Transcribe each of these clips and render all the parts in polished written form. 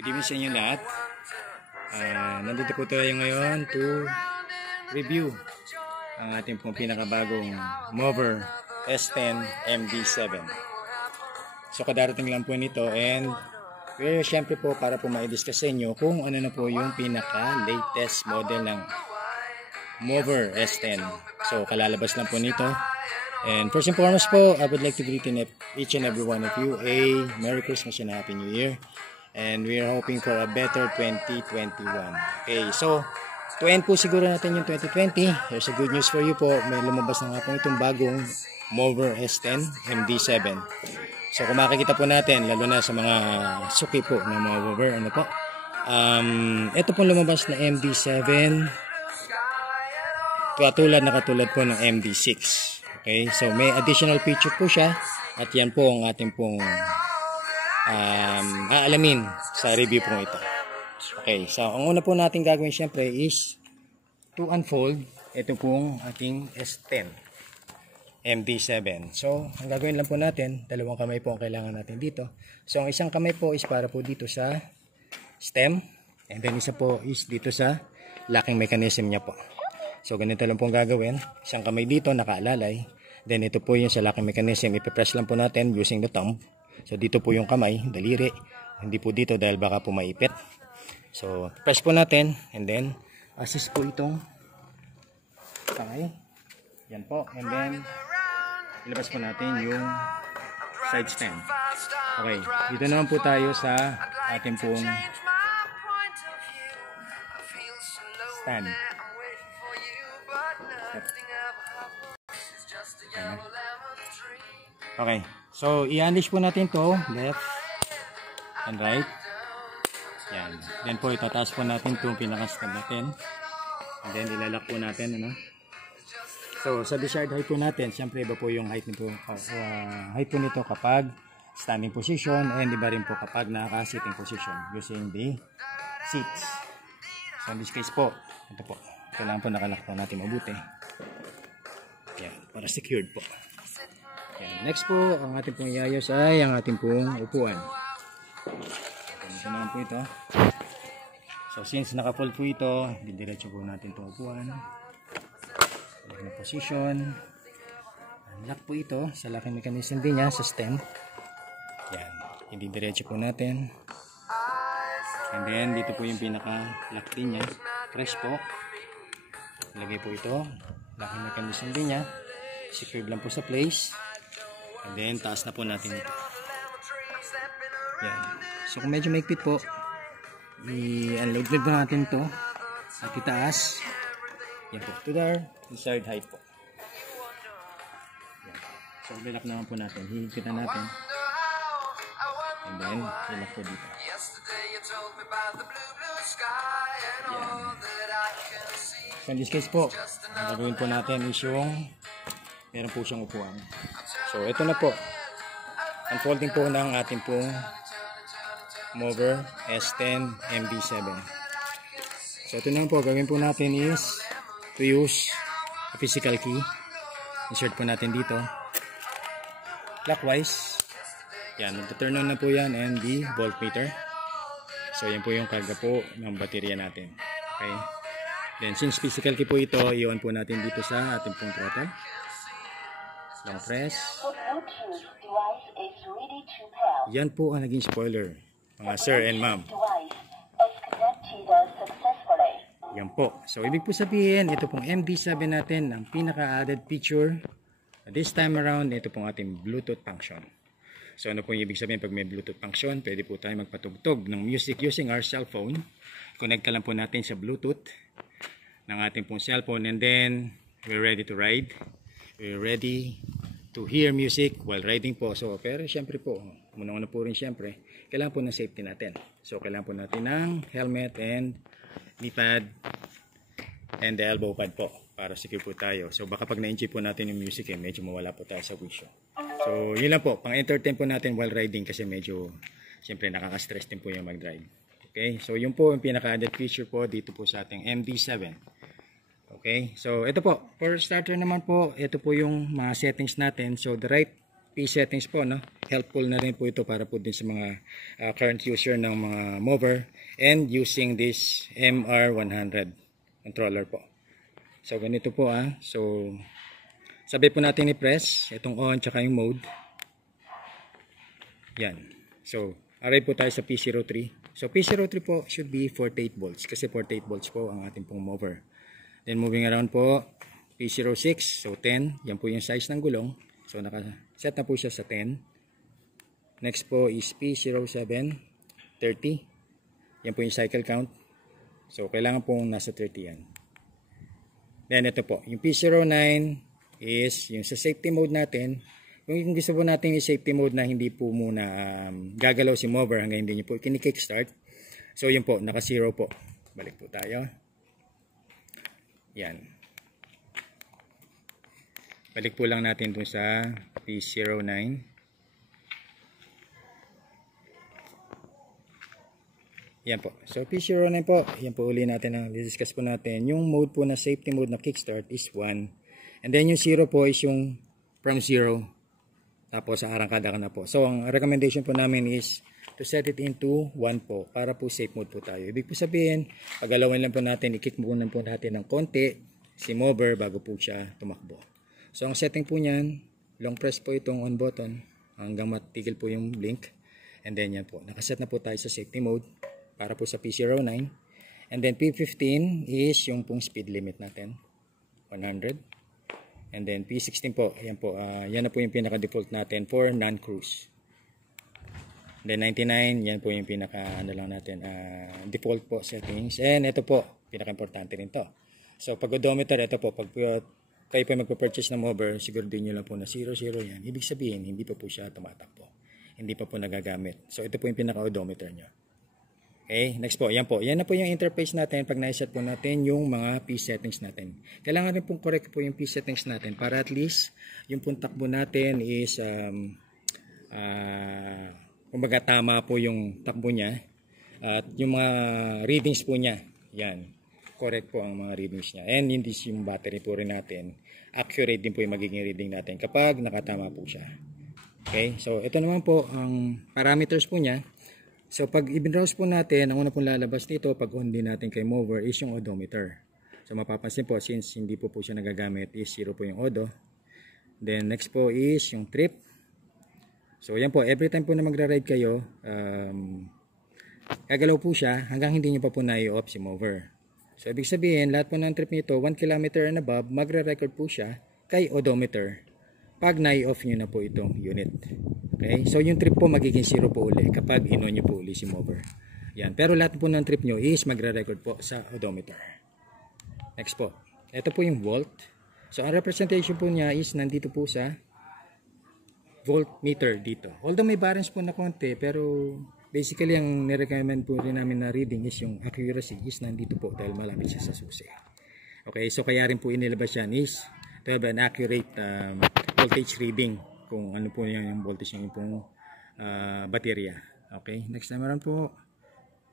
Good evening sa inyo lahat. Nandito po tayo ngayon to review ang ating pong pinakabagong Mover S10 MD7. So kadarating lang po nito and syempre po para po ma-discuss sa inyo kung ano na po yung pinaka-latest model ng Mover S10. So kalalabas lang po nito. And first and foremost po, I would like to greet each and every one of you a Merry Christmas and Happy New Year. And we are hoping for a better 2021. Okay, so to end po siguro natin yung 2020. There's a good news for you po. May lumabas na nga po itong bagong Mover S10 MD7. So kung makikita po natin, lalo na sa mga suki po ng mga Mover, ano po, ito po lumabas na MD7 katulad po ng MD6. Okay, so may additional feature po siya at yan po ang ating pong aalamin sa review po ito. Okay, so ang una po natin gagawin syempre is to unfold ito pong ating S10 MD7. So ang gagawin lang po natin, dalawang kamay po ang kailangan natin dito. So ang isang kamay po is para po dito sa stem and then isa po is dito sa locking mechanism niya po. So ganito lang po ang gagawin, isang kamay dito nakaalalay, then ito po yung sa locking mechanism, ipipress lang po natin using the thumb. So dito po yung kamay, daliri, hindi po dito dahil baka po maipit. So press po natin and then assist po itong kamay. Yan po, and then ilabas po natin yung side stand. Okay, dito naman po tayo sa ating pong stand. Okay, so i-unleash po natin to left and right. Yan. Then po itataas po natin itong pinaka-stand natin. And then ilalak po natin, ano. So sa desired height po natin, siyempre iba po yung height nito, height po nito kapag standing position and iba rin po kapag naka-sitting position using the seats. So in this case po, ito po, kailangan po nakalak po natin mabuti. Yan, para secured po. Yan. Next po, ang ating pong iayos ay ang ating pong upuan. Ito naman po ito. So since naka-fold po ito, didiretso po natin itong upuan. Ayan, position. Lock po ito sa locking mechanism din niya sa stem. Yan, hindi diretso po natin. And then dito po yung pinaka-lock din niya. Press po. Ilagay po ito. Locking mechanism din niya. Secured lang po sa place. And then taas na po natin ito. Yan. So kung medyo maigpit po, i-unload na natin ito at itaas. Yan po. To the desired height po. Yan. So ilak naman po natin. Hihigpitan natin. And then ilak po dito. Yan. So in this case po, ang gagawin po natin is yung meron po siyang upuan. So ito na po. Unfolding po ng ating pong Mover S10 MD7. So ito na po, gagawin po natin is to use a physical key. Insert po natin dito. Clockwise. Yan, magta-turn on na po yan and the voltmeter. So yan po yung karga po ng baterya natin. Okay. Then since physical key po ito, i-on po natin dito sa ating pong throttle. Long press. Yan po ang naging spoiler, mga sir and ma'am. Yan po. So ibig po sabihin, ito pong MD7 natin, ang pinaka-added feature this time around, ito pong ating Bluetooth function. So ano po yung ibig sabihin pag may Bluetooth function? Pwede po tayo magpatugtog ng music using our cellphone. Connect lang po natin sa Bluetooth ng ating pong cellphone and then we're ready to ride. We're ready to hear music while riding po. So pero syempre po, muna po rin syempre, kailangan po ng safety natin. So kailangan po natin ng helmet and knee pad and the elbow pad po para secure po tayo. So baka pag na-enjoy po natin yung music medyo mawala po tayo sa wisyo. So yun lang po, pang-entertain po natin while riding kasi medyo syempre nakaka-stress din po yung mag-drive. Okay, so yun po yung pinaka-added feature po dito po sa ating MD7. Okay, so ito po, for starter naman po, ito po yung mga settings natin. So the right P settings po, no? Helpful na rin po ito para po din sa mga current user ng mga mover and using this MR100 controller po. So ganito po So sabay po natin i-press itong on tsaka yung mode. Yan. So arrive po tayo sa P03. So P03 po should be 48 volts kasi 48 volts po ang ating pong mover. Then moving around po, P06, so 10. Yan po yung size ng gulong. So naka-set na po siya sa 10. Next po is P07, 30. Yan po yung cycle count. So kailangan pong nasa 30 yan. Then ito po, yung P09 is yung sa safety mode natin. Kung gusto po natin yung safety mode na hindi po muna gagalaw si mover hanggang hindi nyo po kini-kickstart. So yun po, naka-0 po. Balik po tayo. Yan. Balik po lang natin dun sa P09. Yan po. So P09 po, yan po uli natin ang discuss po natin. Yung mode po na safety mode na kickstart is 1. And then yung 0 po is yung from 0. Tapos arangkada ka na po. So ang recommendation po namin is to set it into 1 po para po safe mode po tayo. Ibig po sabihin, pagalawin lang po natin, i-kick muna po natin ng konti si mover bago po siya tumakbo. So ang setting po niyan, long press po itong on button hanggang matigil po yung blink. And then yan po, nakaset na po tayo sa safety mode para po sa P09. And then P15 is yung pong speed limit natin, 100. And then P16 po, yan po, yan na po yung pinaka-default natin for non-cruise. Then 99, yan po yung pinaka ano lang natin, default po settings. And ito po, pinaka-importante rin to. So pag odometer, ito po, pag kayo pa magpa-purchase ng mover, siguro din nyo lang po na 00 yan. Ibig sabihin, hindi pa po siya tumatakbo. Hindi pa po nagagamit. So ito po yung pinaka-odometer nyo. Okay, next po, yan po. Yan na po yung interface natin pag na-set po natin yung mga P settings natin. Kailangan rin pong correct po yung P settings natin para at least yung pong takbo natin is kumbaga tama po yung takbo niya at yung mga readings po niya. Yan, correct po ang mga readings niya. And hindi yung battery po rin natin. Accurate din po yung magiging reading natin kapag nakatama po siya. Okay, so ito naman po ang parameters po niya. So pag i-browse po natin, ang una pong lalabas dito pag on din natin kay mover is yung odometer. So mapapansin po since hindi po siya nagagamit is 0 po yung odo. Then next po is yung trip. So yan po, every time po na magra-ride kayo, gagalaw po siya hanggang hindi nyo pa po na-i-off si mover. So ibig sabihin, lahat po ng trip nito 1 km and above, magre-record po siya kay odometer pag na-i-off nyo na po itong unit. Okay, so yung trip po magiging 0 po uli kapag in-on nyo po uli si mover. Yan, pero lahat po ng trip nyo is magre-record po sa odometer. Next po, ito po yung volt. So ang representation po niya is nandito po sa voltmeter dito. Although may variance po na konti, pero basically ang nirecommend po rin namin na reading is yung accuracy is nandito po dahil malapit siya sa susi. Okay, so kaya rin po inilabas yan is to have an accurate voltage reading kung ano po yung voltage ng pong baterya. Okay, next naman po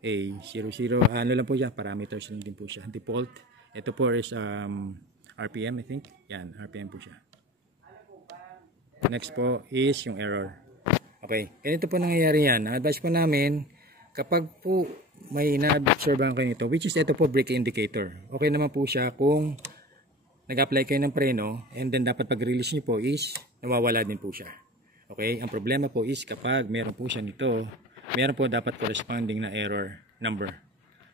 A00, ano lang po siya, parameters lang din po siya, default. Ito po is RPM, I think. Yan, RPM po siya. Next po is yung error. Okay, ganito po nangyayari yan. Advice po namin, kapag po may na-absorban kayo nito, which is ito po brake indicator. Okay naman po siya kung nag-apply kayo ng preno and then dapat pag-release nyo po is nawawala din po siya. Okay, ang problema po is kapag meron po siya nito, meron po dapat corresponding na error number.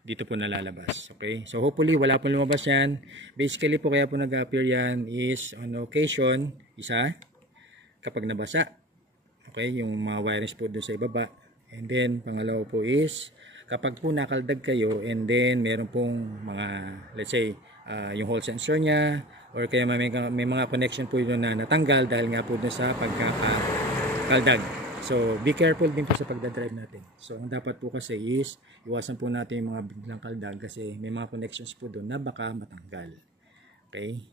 Dito po nalalabas. Okay, so hopefully wala po lumabas yan. Basically po kaya po nag-appear yan is on occasion, isa, kapag nabasa. Okay, yung mga wires po doon sa ibaba. And then, pangalawa po is, kapag po nakaldag kayo and then meron pong mga, let's say, yung hall sensor niya or kaya may mga connection po yun na natanggal dahil nga po dun sa pagkakakaldag. So be careful din po sa pagdadrive natin. So ang dapat po kasi is iwasan po natin yung mga biglang kaldag kasi may mga connections po doon na baka matanggal. Okay,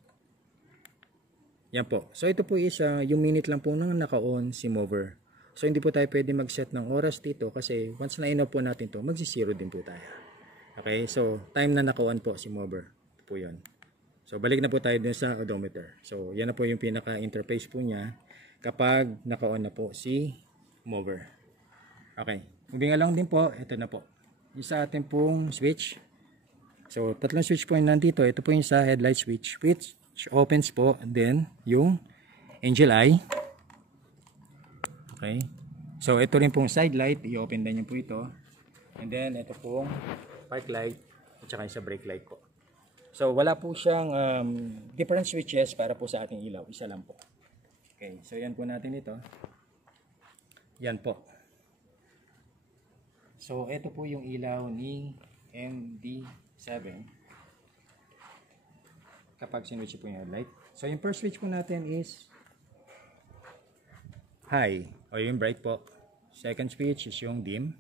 yan po. So ito po is yung minute lang po nang naka-on si mover. So hindi po tayo pwede mag-set ng oras dito kasi once na in-off po natin to, magsi-zero din po tayo. Okay, so time na naka-on po si mover po yun. So balik na po tayo dun sa odometer. So yan na po yung pinaka-interface po niya. kapag naka-on na po si mover. Okay. Moving along din po, ito na po. Yung sa ating pong switch. So, tatlong switch po yung nandito. Ito po yung sa headlight switch, which opens po. And then, yung angel eye. Okay. So, ito rin pong side light. I-open din nyo po ito. And then, ito pong park light. At saka yung sa brake light po. So, wala po siyang different switches para po sa ating ilaw. Isa lang po. Okay. So, yan po natin ito. Yan po. So, ito po yung ilaw ni MD7 kapag sinwitch po yung headlight. So, yung first switch po natin is high o yung bright po. Second switch is yung dim.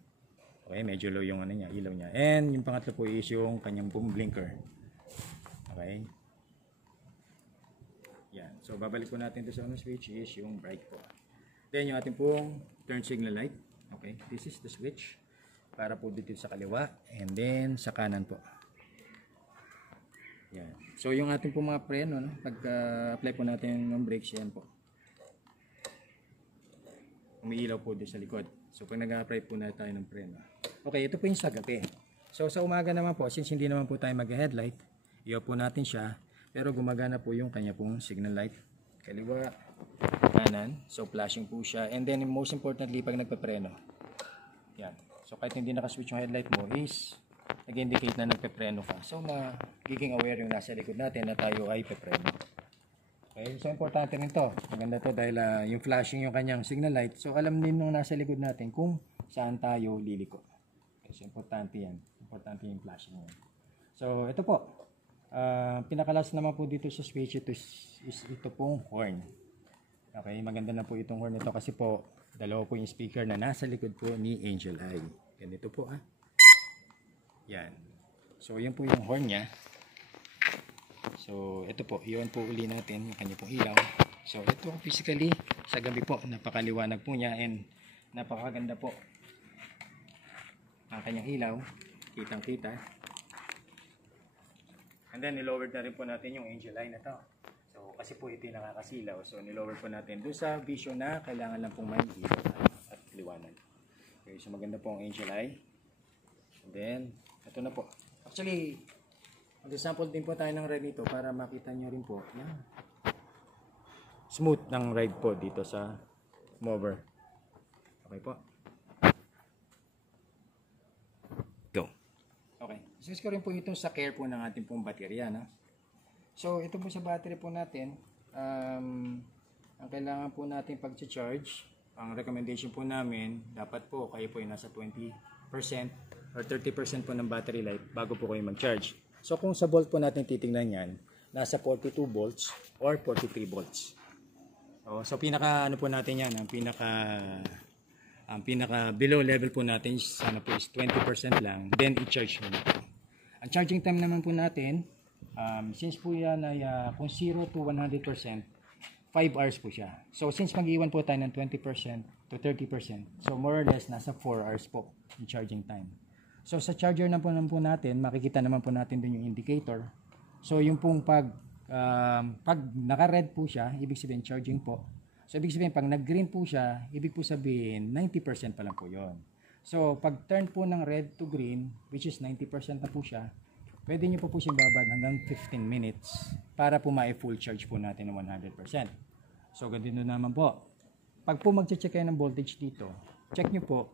Okay, medyo low yung ano niya, ilaw niya. And yung pangatlo po is yung kanyang boom blinker. Okay. Yan. So, babalik po natin ito sa unang switch is yung bright po. Then, yung ating pong turn signal light. Okay, this is the switch. Para po dito sa kaliwa and then sa kanan po. Yan. So yung ating po mga preno, no? Pagka-apply po natin ng brakes, yan po. Umiilaw po dito sa likod. So pag nag-apply po na tayo ng preno. Okay, ito po yung sa gabi. So sa umaga naman po, since hindi naman po tayo mag-headlight, i-off po natin siya. Pero gumagana po yung kanya pong signal light. Kaliwa, kanan. So flashing po siya. And then most importantly, pag nagpe-preno. Yan. So kahit hindi naka-switch yung headlight mo is nag-indicate na nagpe-preno ka. So magiging aware yung nasa likod natin na tayo ay pe-preno. Okay, so importante rin to. Maganda to dahil yung flashing yung kanyang signal light. So alam din nung nasa likod natin kung saan tayo liliko. Okay, so importante yan. Importante yung flashing yan. So ito po. Pinakalas naman po dito sa switch is ito pong horn. Okay, maganda na po itong horn nito kasi po dalawa po yung speaker na nasa likod po ni Angel Eye. Ganito po Yan. So yan po yung horn niya. So ito po, iyon po uli natin yung kanya pong ilaw. So ito physically sa gabi po, napakaliwanag po niya and napakaganda po ang kanyang ilaw. Kitang kita. And then nilowered na rin po natin yung Angel Eye na to. So, kasi po ito yung nakakasilaw. So, nilower po natin doon sa vision na kailangan lang pong may ilaw at liwanag. Okay, so maganda po ang Angel Eye. And then, ito na po. Actually, mag-sample din po tayo ng ride nito para makita nyo rin po. Yan. Smooth ng ride po dito sa mover. Okay po. Go. Okay. Isis ko rin po ito sa care po ng ating pong baterya. No? So, ito po sa battery po natin, ang kailangan po natin pag-charge, ang recommendation po namin, dapat po kayo po ay nasa 20% or 30% po ng battery life bago po kayo mag-charge. So, kung sa volt po natin titingnan yan, nasa 42 volts or 43 volts. So, pinaka ano po natin yan, ang pinaka below level po natin sana po is 20% lang, then i-charge mo na po. Ang charging time naman po natin, since po yan ay kung 0 to 100%, 5 hours po siya. So since mag-iwan po tayo ng 20% to 30%, so more or less nasa 4 hours po yung charging time. So sa charger na po natin, makikita naman po natin dun yung indicator. So yung pong pag naka-red po siya, ibig sabihin charging po. So ibig sabihin pag nag-green po siya, ibig po sabihin 90% pa lang po yon. So pag turn po ng red to green, which is 90% na po siya, pwede nyo po siyang babad hanggang 15 minutes para po ma-full charge po natin ng 100%. So, ganito naman po. Pag po mag-check kayo ng voltage dito, check nyo po,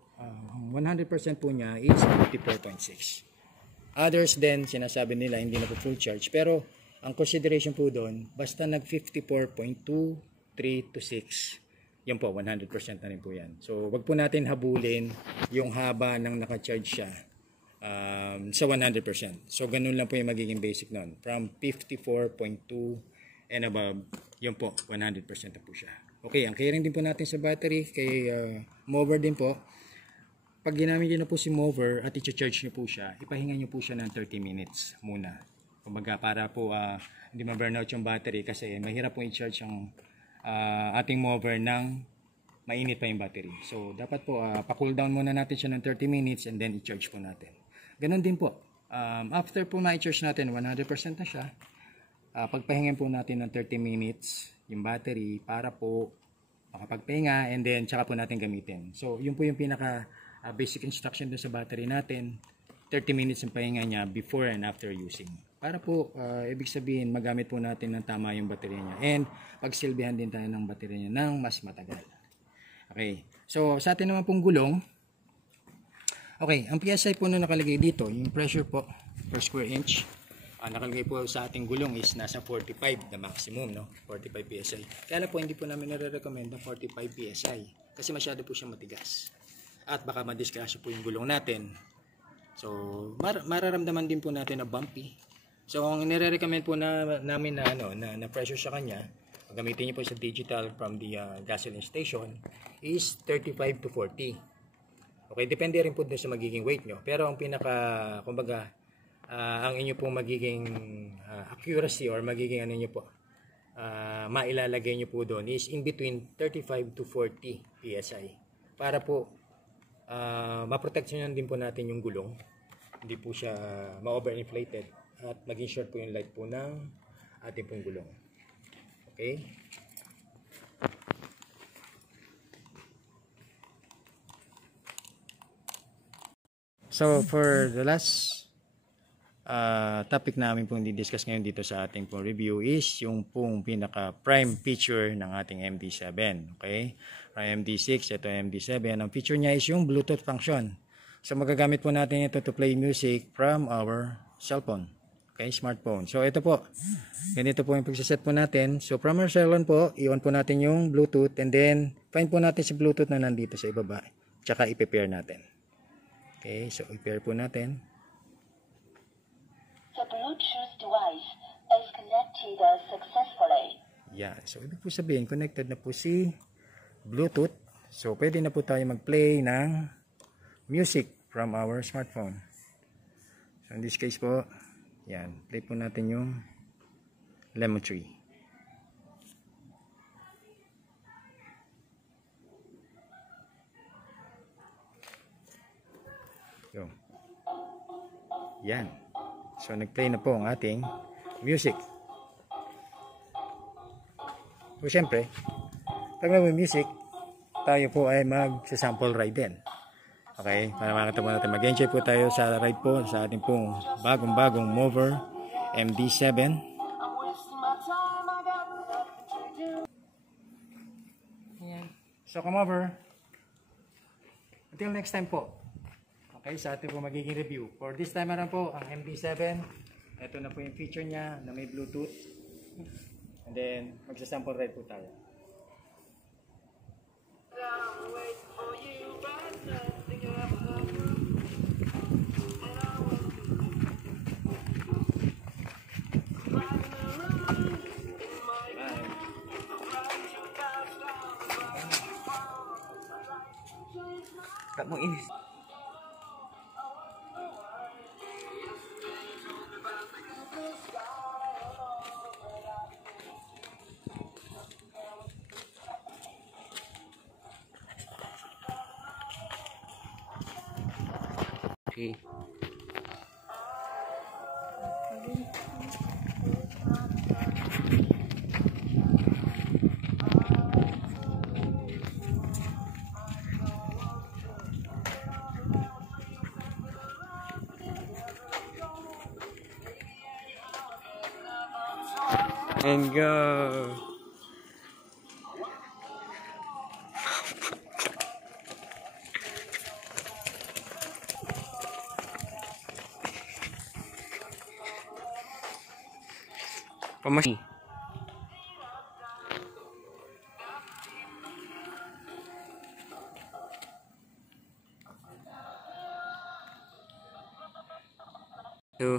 100% po niya is 54.6. Others then, sinasabi nila hindi na po full charge. Pero, ang consideration po doon, basta nag 54.23 to 6, yun po, 100% na rin po yan. So, wag po natin habulin yung haba ng naka-charge siya sa 100%. So, ganun lang po yung magiging basic nun. From 54.2 and above, yun po, 100% na po siya. Okay, ang caring din po natin sa battery, kay mover din po. Pag ginamit nyo na po si mover at i-charge nyo po siya, ipahinga nyo po siya ng 30 minutes muna. Kumbaga, para po hindi ma-burnout yung battery kasi mahirap po i-charge ang ating mover ng mainit pa yung battery. So, dapat po, pa-cool down muna natin siya ng 30 minutes and then i-charge po natin. Ganon din po. After po ma-charge natin, 100% na siya. Pagpahingin po natin ng 30 minutes yung battery para po makapagpahinga, and then tsaka po natin gamitin. So yun po yung pinaka basic instruction dun sa battery natin. 30 minutes ang pahinga niya before and after using. Para po, ibig sabihin, magamit po natin ng tama yung baterya niya. And pagsilbihan din tayo ng baterya niya ng mas matagal. Okay. So, sa atin naman pong gulong. Okay, ang PSI po na nakalagay dito, yung pressure po per square inch, nakalagay po sa ating gulong is nasa 45 the maximum, no? 45 PSI. Kaya po, hindi po namin nare-recommend ng 45 PSI kasi masyado po siya matigas. At baka madisgrasya po yung gulong natin. So, mararamdaman din po natin na bumpy. So, ang nire-recommend po namin na pressure sa kanya, gamitin niyo po sa digital from the gasoline station, is 35 to 40. Okay, depende rin po din sa magiging weight nyo. Pero ang pinaka, kumbaga, ang inyo pong magiging accuracy or magiging mailalagay nyo po doon is in between 35 to 40 PSI. Para po, maproteksyonan din po natin yung gulong, hindi po siya ma-overinflated at maging short po yung light po ng ating pong gulong. Okay? So for the last topic namin pong di-discuss ngayon dito sa ating pong review is yung pong pinaka prime feature ng ating MD7. Okay? MD6, ito MD7. Ang feature niya is yung Bluetooth function. So magagamit po natin ito to play music from our cellphone. Okay, smartphone. So ito po. Ganito po yung pagsiset po natin. So from our cellphone po, i-on po natin yung Bluetooth and then find po natin si Bluetooth na nandito sa ibaba. Tsaka i-pair natin. Okay, so i-pair po natin. The Bluetooth device is connected successfully. Yeah, so ibig po sabihin, connected na po si Bluetooth. So pwede na po tayo mag-play ng music from our smartphone. So in this case po, yan, play po natin yung Lemon Tree. So, yan. So nag-play na po ang ating music. So syempre, pag mag-music, tayo po ay mag-sample ride din. Okay, para makita po natin, mag-enjoy po tayo sa ride po sa ating pong bagong-bagong Mover MD7. So come over. Until next time po. Okay, sa ating po magiging review. For this time naman po, ang MD7. Ito na po yung feature niya na may Bluetooth. And then, magsasample ride po tayo. Tak mau ini. Okay. And go. Pemasi. Tuh.